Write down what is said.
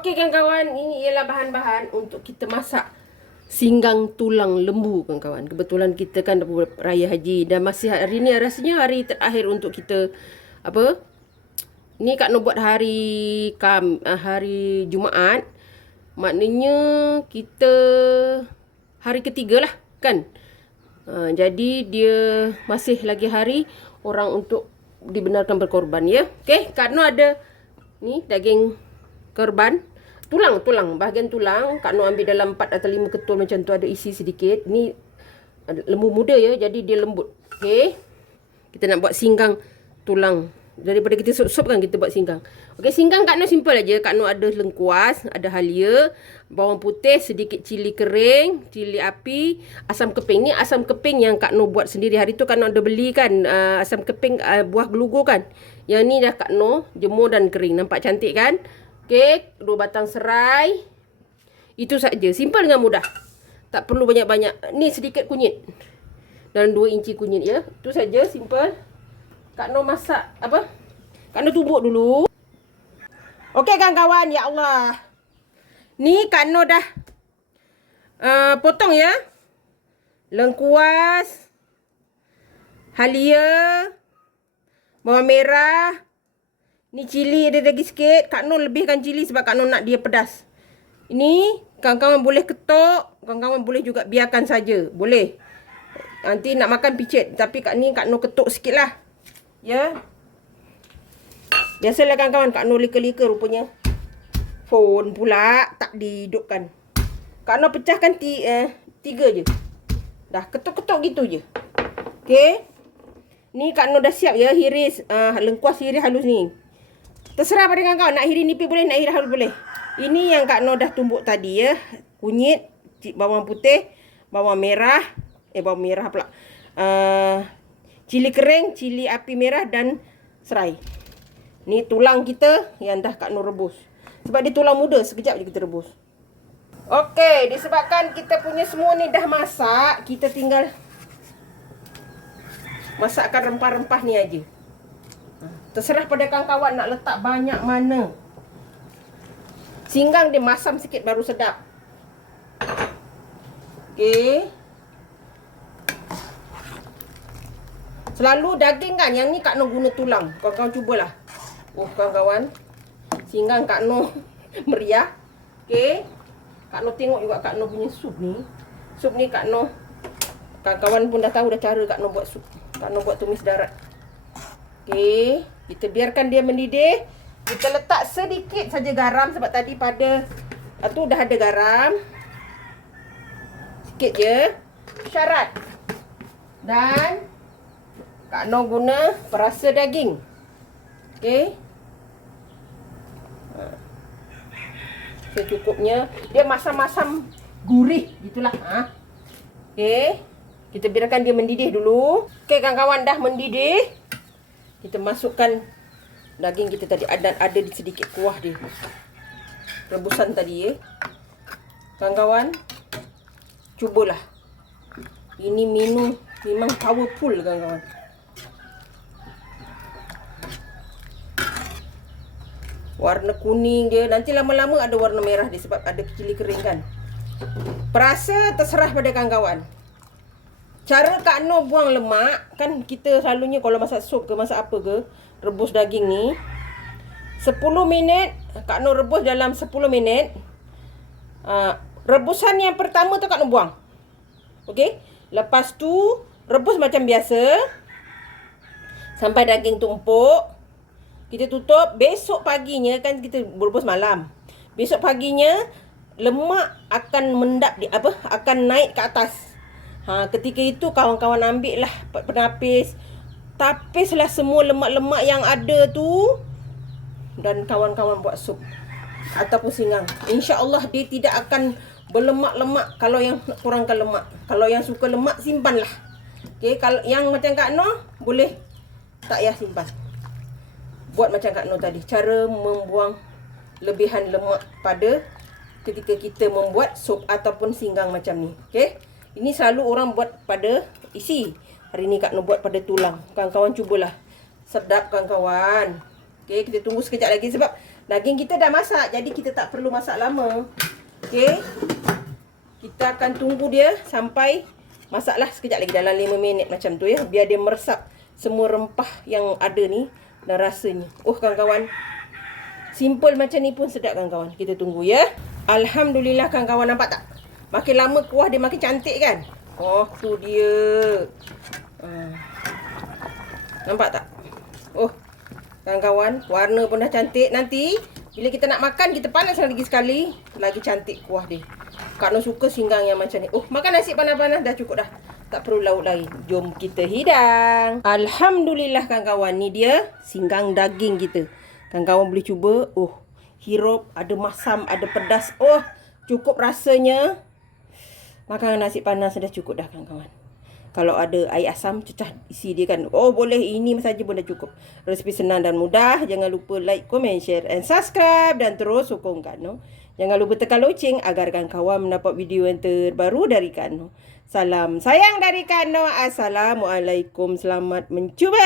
Okey kawan-kawan, ini ialah bahan-bahan untuk kita masak singgang tulang lembu kawan-kawan. Kebetulan kita kan dah raya haji dan masih hari ni rasanya hari terakhir untuk kita apa? Ni Kak Noh buat hari hari Jumaat. Maknanya kita hari ketiga lah kan. Jadi dia masih lagi hari orang untuk dibenarkan berkorban ya. Okey, Kak Noh ada ni daging korban, tulang, bahagian tulang. Kak Noh ambil dalam 4 atau 5 ketul macam tu, ada isi sedikit. Ni lembu muda ya, jadi dia lembut. Okey. Kita nak buat singgang tulang. Daripada kita sup-sup kan kita buat singgang. Okey, singgang Kak Noh simple aja. Kak Noh ada lengkuas, ada halia, bawang putih, sedikit cili kering, cili api, asam keping. Ni asam keping yang Kak Noh buat sendiri. Hari tu Kak Noh ada beli kan asam keping buah gelugur kan. Yang ni dah Kak Noh jemur dan kering. Nampak cantik kan? Okey, 2 batang serai. Itu saja. Simple dengan mudah. Tak perlu banyak-banyak. Ni sedikit kunyit. Dan 2 inci kunyit ya. Itu saja, simple. Kak Noh masak apa? Kak Noh tumbuk dulu. Okey kawan-kawan, ya Allah. Ni Kak Noh dah potong ya. Lengkuas, halia, bawang merah. Ni cili ada lagi sikit. Kak Noh lebihkan cili sebab Kak Noh nak dia pedas. Ini kawan-kawan boleh ketuk, kawan-kawan boleh juga biarkan saja. Boleh. Nanti nak makan picit. Tapi Kak Noh ketuk sikit lah. Ya. Biasalah kawan-kawan, Kak Noh lika-lika rupanya. Phone pula tak dihidupkan. Kak Noh pecahkan 3 je. Dah ketuk-ketuk gitu je. Okey. Ni Kak Noh dah siap ya, hiris lengkuas, hiris halus ni. Terserah pada kawan-kawan, nak hiris nipis boleh, nak hiris halus boleh. Ini yang Kak Noh dah tumbuk tadi ya. Kunyit, bawang putih, bawang merah, bawang merah pula. Cili kering, cili api merah dan serai. Ni tulang kita yang dah Kak Noh rebus. Sebab dia tulang muda, sekejap je kita rebus. Okey, disebabkan kita punya semua ni dah masak, kita tinggal masakkan rempah-rempah ni aja. Terserah pada kawan-kawan nak letak banyak mana. Singgang dia masam sikit baru sedap. Okey. Selalu daging kan, yang ni Kak Noh guna tulang. Kawan-kawan cubalah. Kawan-kawan, singgang Kak Noh meriah. Okey. Kak Noh tengok juga Kak Noh punya sup ni. Sup ni Kak Noh, kawan-kawan pun dah tahu dah cara Kak Noh buat sup. Kak Noh buat tumis darat. Okey, kita biarkan dia mendidih. Kita letak sedikit saja garam sebab tadi pada tu dah ada garam. Sikit je. Syarat. Dan Kak Noh guna perasa daging. Okey. Secukupnya. Dia masam-masam gurih gitulah. Okey. Kita biarkan dia mendidih dulu. Okey kawan-kawan, dah mendidih. Kita masukkan daging kita tadi. Ada di sedikit kuah dia. Rebusan tadi ya. Kawan-kawan, cubalah. Ini memang powerful kawan-kawan. Warna kuning dia. Nanti lama-lama ada warna merah dia sebab ada cili kering kan. Perasa terserah pada kawan-kawan. Cara Kak Noh buang lemak. Kan kita selalunya kalau masak sup ke masak apa ke, rebus daging ni 10 minit. Kak Noh rebus dalam 10 minit. Rebusan yang pertama tu Kak Noh buang. Okey. Lepas tu rebus macam biasa sampai daging tu empuk. Kita tutup. Besok paginya kan kita berebus malam. Besok paginya lemak akan mendap akan naik ke atas. Ketika itu kawan-kawan ambil lah penapis. Tapislah semua lemak-lemak yang ada tu. Dan kawan-kawan buat sup ataupun singgang. InsyaAllah dia tidak akan berlemak-lemak kalau yang nak kurangkan lemak. Kalau yang suka lemak, simpanlah. Okay, kalau yang macam Kak Noh, boleh tak payah simpan. Buat macam Kak Noh tadi. Cara membuang lebihan lemak pada ketika kita membuat sup ataupun singgang macam ni. Okay. Ini selalu orang buat pada isi. Hari ni Kak Noh buat pada tulang. Kawan-kawan cubalah. Sedap kawan-kawan. Okay, kita tunggu sekejap lagi sebab Daging kita dah masak, jadi kita tak perlu masak lama. Okey. Kita akan tunggu dia sampai masaklah sekejap lagi dalam 5 minit macam tu ya. Biar dia meresap semua rempah yang ada ni dan rasanya. Oh kawan-kawan. Simple macam ni pun sedap kawan-kawan. Kita tunggu ya. Alhamdulillah kawan-kawan, nampak tak? Makin lama kuah dia makin cantik kan? Oh tu dia. Nampak tak? Oh kawan-kawan, warna pun dah cantik. Nanti bila kita nak makan, kita panaskan lagi sekali. Lagi cantik kuah dia. Kak Noh suka singgang yang macam ni. Oh, makan nasi panas-panas dah cukup dah. Tak perlu lauk lain. Jom kita hidang. Alhamdulillah kawan-kawan, ni dia singgang daging kita. Kawan-kawan boleh cuba. Oh, hirup, ada masam, ada pedas. Oh, cukup rasanya. Makan nasi panas dah cukup dah kawan-kawan. Kalau ada air asam, cecah isi dia kan. Oh, boleh. Ini saja pun dah cukup. Resipi senang dan mudah. Jangan lupa like, comment, share and subscribe. Dan terus sokong Kak Noh. Jangan lupa tekan loceng agar kawan mendapat video yang terbaru dari Kak Noh. Salam sayang dari Kak Noh. Assalamualaikum. Selamat mencuba.